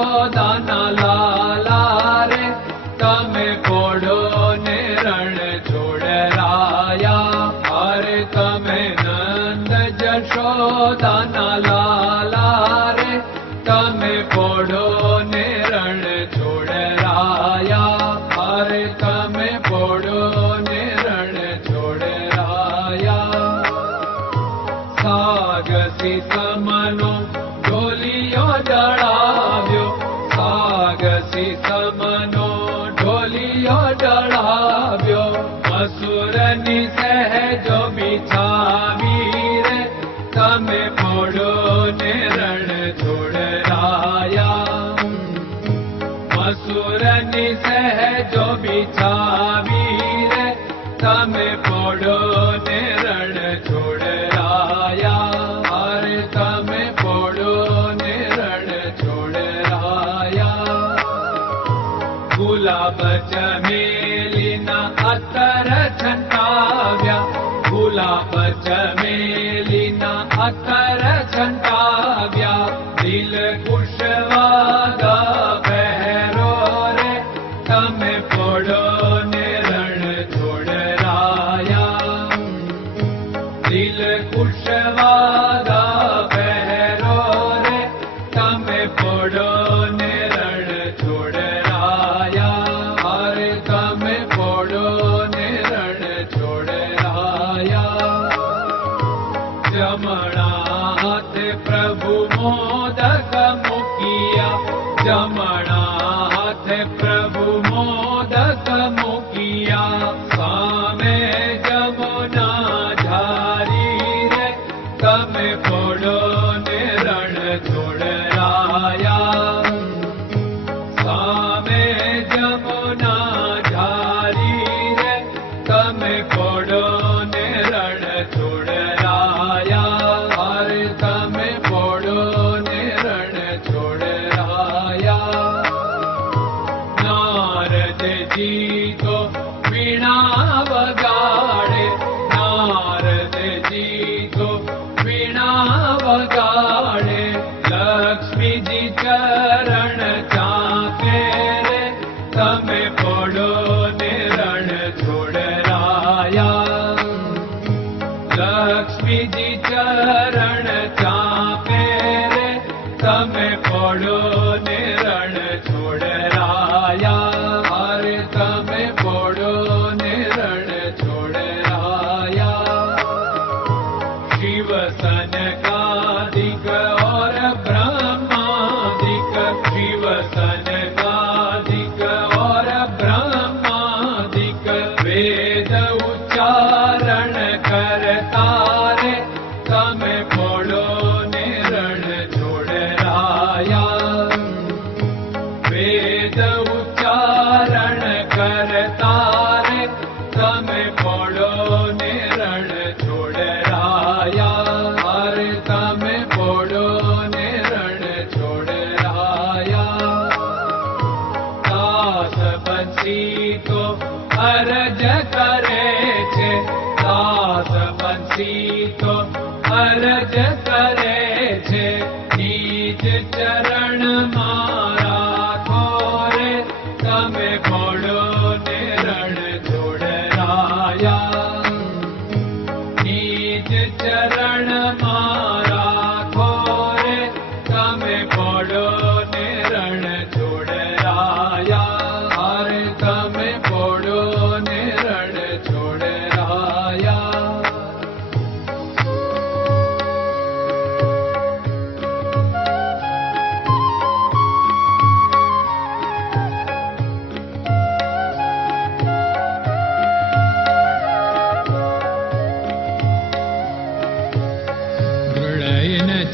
જશોદાના લાલા રે તમે પોડો ને રણ છોડરાયા. અરે તમે નંદ જશોદાના લાલા રે તમે પોડો ને રણ છોડરાયા. અરે તમે પોડો ને રણ છોડરાયા. સાગસી સમનો ઢોલિયો ડળાવ્યો, સાગસી સમનો ઢોલિયો ડળાવ્યો. મસૂરની સહેજો બિછાવી રે તમે પોડો ને રણ છોડરાયા. મસૂરની સહેજો બિછાવી રે તમે પોડો ને રણ છોડરાયા. અરે તમે પોડો ને રણ છોડરાયા. ગુલાબ ચમેલીના અત્તર છંટાવ્યા, ગુલાબ ચમેલીના અત્તર છંટાવ્યા. દિલ કુશવાદા પહેરો રે તમે પોડો ને રણ છોડરાયા. દિલ કુશવાદા પહેરો રે તમે પોડો ને રણ છોડરાયા. અરે તમે પોડો ને રણ છોડરાયા. જમણા હાથે પ્રભુ મોદક મૂકિયા, જમણા હાથે પ્રભુ મોદક મૂકિયા. સામે જમુના ઝારી રે તમે પોડો ને રણ છોડરાયા. સામે જમુના ઝારી રે તમે પોડો ને રણ છોડરાયા. અરે તમે પોડો ને રણ છોડરાયા. નારદજી તો વીણા વગાડે, નારદજી તો વીણા વગાડે. લક્ષ્મીજી ચરણ ચાકે રે તમે પોડો ને રણ છોડરાયા. લક્ષ્મીજી ચરણ ચાપે રે તમે પોડો ને રણ છોડરાયા. અરે તમે પોડો ને રણ છોડરાયા. શિવ સનકાદિક और ब्रह्मादिक, शिव सनकादिक और ब्रह्मादिक. वेद उच्चारण करता रे તમે પોડો ને રણ છોડરાયા. વેદ ઉચ્ચારણ કરતા રે તમે પોડો ને રણ છોડરાયા. અરે તમે પોડો ને રણ છોડરાયા. દાસ બંસી તો અરજ કરે છે, દાસ બંસી તો અરજ કરે છે. નીચ ચરણ મારા ખોરે તમે પોડો ને રણ છોડરાયા. નીચ ચરણ મારા ખોરે તમે પોડો ને રણ છોડરાયા. અરે તમે પોડો ને રણ છોડરાયા.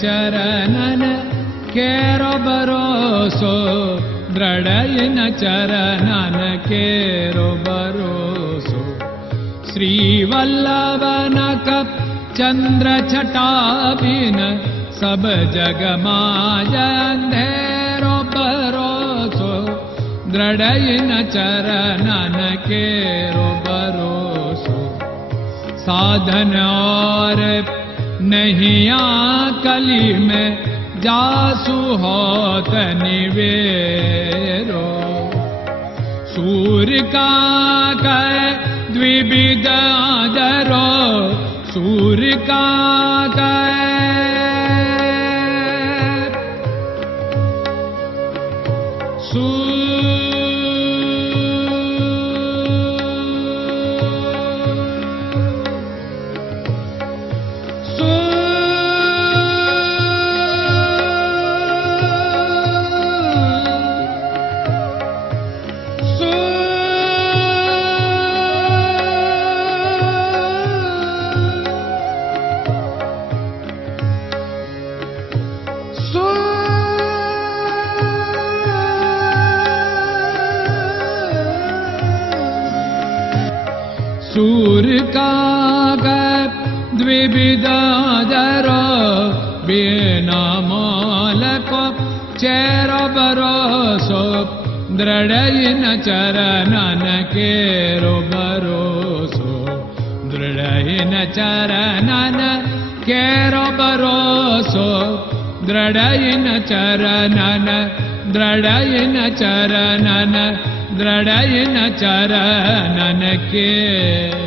ચરણન કેરો ભરોસો, દ્રઢયન ચરણન કેરો ભરોસો. શ્રી વલ્લભન કપ ચંદ્ર છટાબિન સબ જગમાં અંધેરો ભરોસો. દ્રઢયન ચરણન કેરો ભરોસો. साधन और नहीं कली में जासु होत निवेरो। सूर्य का कै द्विविध आदरो, सूर्य का सूर्य का द्विविधादरो, बिना मोल को चेर भरोसो, दृढ़ चरणन केरो भरोसो, दृढ़ चरणन केरो भरोसो, दृढ़ चरणन, दृढ़ चरणन, दृढ़ चरणन के।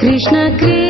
Krishna Krishna